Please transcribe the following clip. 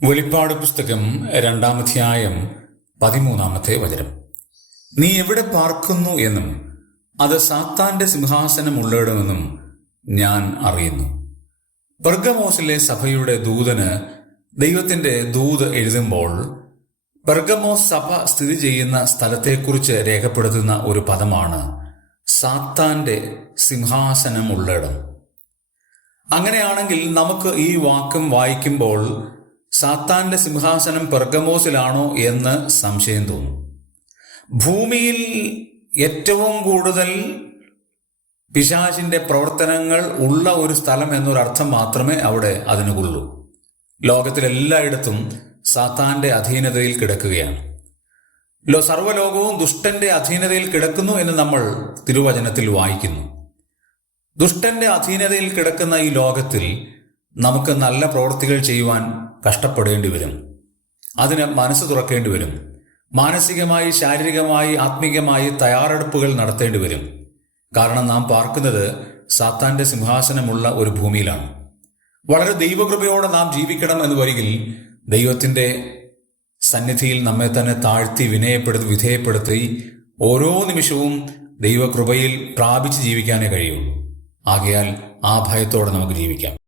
വെളിപ്പാട് പുസ്തകം 2-ാം അധ്യായം 13-ാമത്തെ വചനം. നീ എവിടെ പാർക്കുന്നു എന്നും അത് സാത്താന്റെ സിംഹാസനമുള്ളിടമെന്നും ഞാൻ അറിയുന്നു. പെർഗമോസിലെ സഭയുടെ ദൂതന് ദൈവത്തിന്റെ ദൂത് എഴുതുമ്പോൾ പെർഗമോസ് സഭ സ്ഥിതി ചെയ്യുന്ന സ്ഥലത്തെക്കുറിച്ച് രേഖപ്പെടുത്തുന്ന ഒരു പദമാണ് സാത്താന്റെ സിംഹാസനമുള്ളിടം. അങ്ങനെയാണെങ്കിൽ നമുക്ക് ഈ വാക്യം വായിക്കുമ്പോൾ സാത്താന്റെ സിംഹാസനം പെർഗമോസിലാണോ എന്ന് സംശയം തോന്നും. ഭൂമിയിൽ ഏറ്റവും കൂടുതൽ പിശാചിന്റെ പ്രവർത്തനങ്ങൾ ഉള്ള ഒരു സ്ഥലം എന്നൊരർത്ഥം മാത്രമേ അവിടെ അതിനുള്ളൂ. ലോകത്തിലെല്ലായിടത്തും സാത്താന്റെ അധീനതയിൽ കിടക്കുകയാണ്. സർവ്വലോകവും ദുഷ്ടന്റെ അധീനതയിൽ കിടക്കുന്നു എന്ന് നമ്മൾ തിരുവചനത്തിൽ വായിക്കുന്നു. ദുഷ്ടന്റെ അധീനതയിൽ കിടക്കുന്ന ഈ ലോകത്തിൽ നമുക്ക് നല്ല പ്രവൃത്തികൾ ചെയ്യുവാൻ കഷ്ടപ്പെടേണ്ടി വരും. അതിന് മനസ്സ് തുറക്കേണ്ടി വരും. മാനസികമായി, ശാരീരികമായി, ആത്മീകമായി തയ്യാറെടുപ്പുകൾ നടത്തേണ്ടി വരും. കാരണം നാം പാർക്കുന്നത് സാത്താന്റെ സിംഹാസനമുള്ള ഒരു ഭൂമിയിലാണ്. വളരെ ദൈവകൃപയോടെ നാം ജീവിക്കണം എന്ന് വരികിൽ ദൈവത്തിന്റെ സന്നിധിയിൽ നമ്മെ തന്നെ താഴ്ത്തി വിധേയപ്പെടുത്തി ഓരോ നിമിഷവും ദൈവകൃപയിൽ പ്രാപിച്ച് ജീവിക്കാനേ കഴിയുള്ളൂ. ആകയാൽ ആ ഭയത്തോടെ നമുക്ക് ജീവിക്കാം.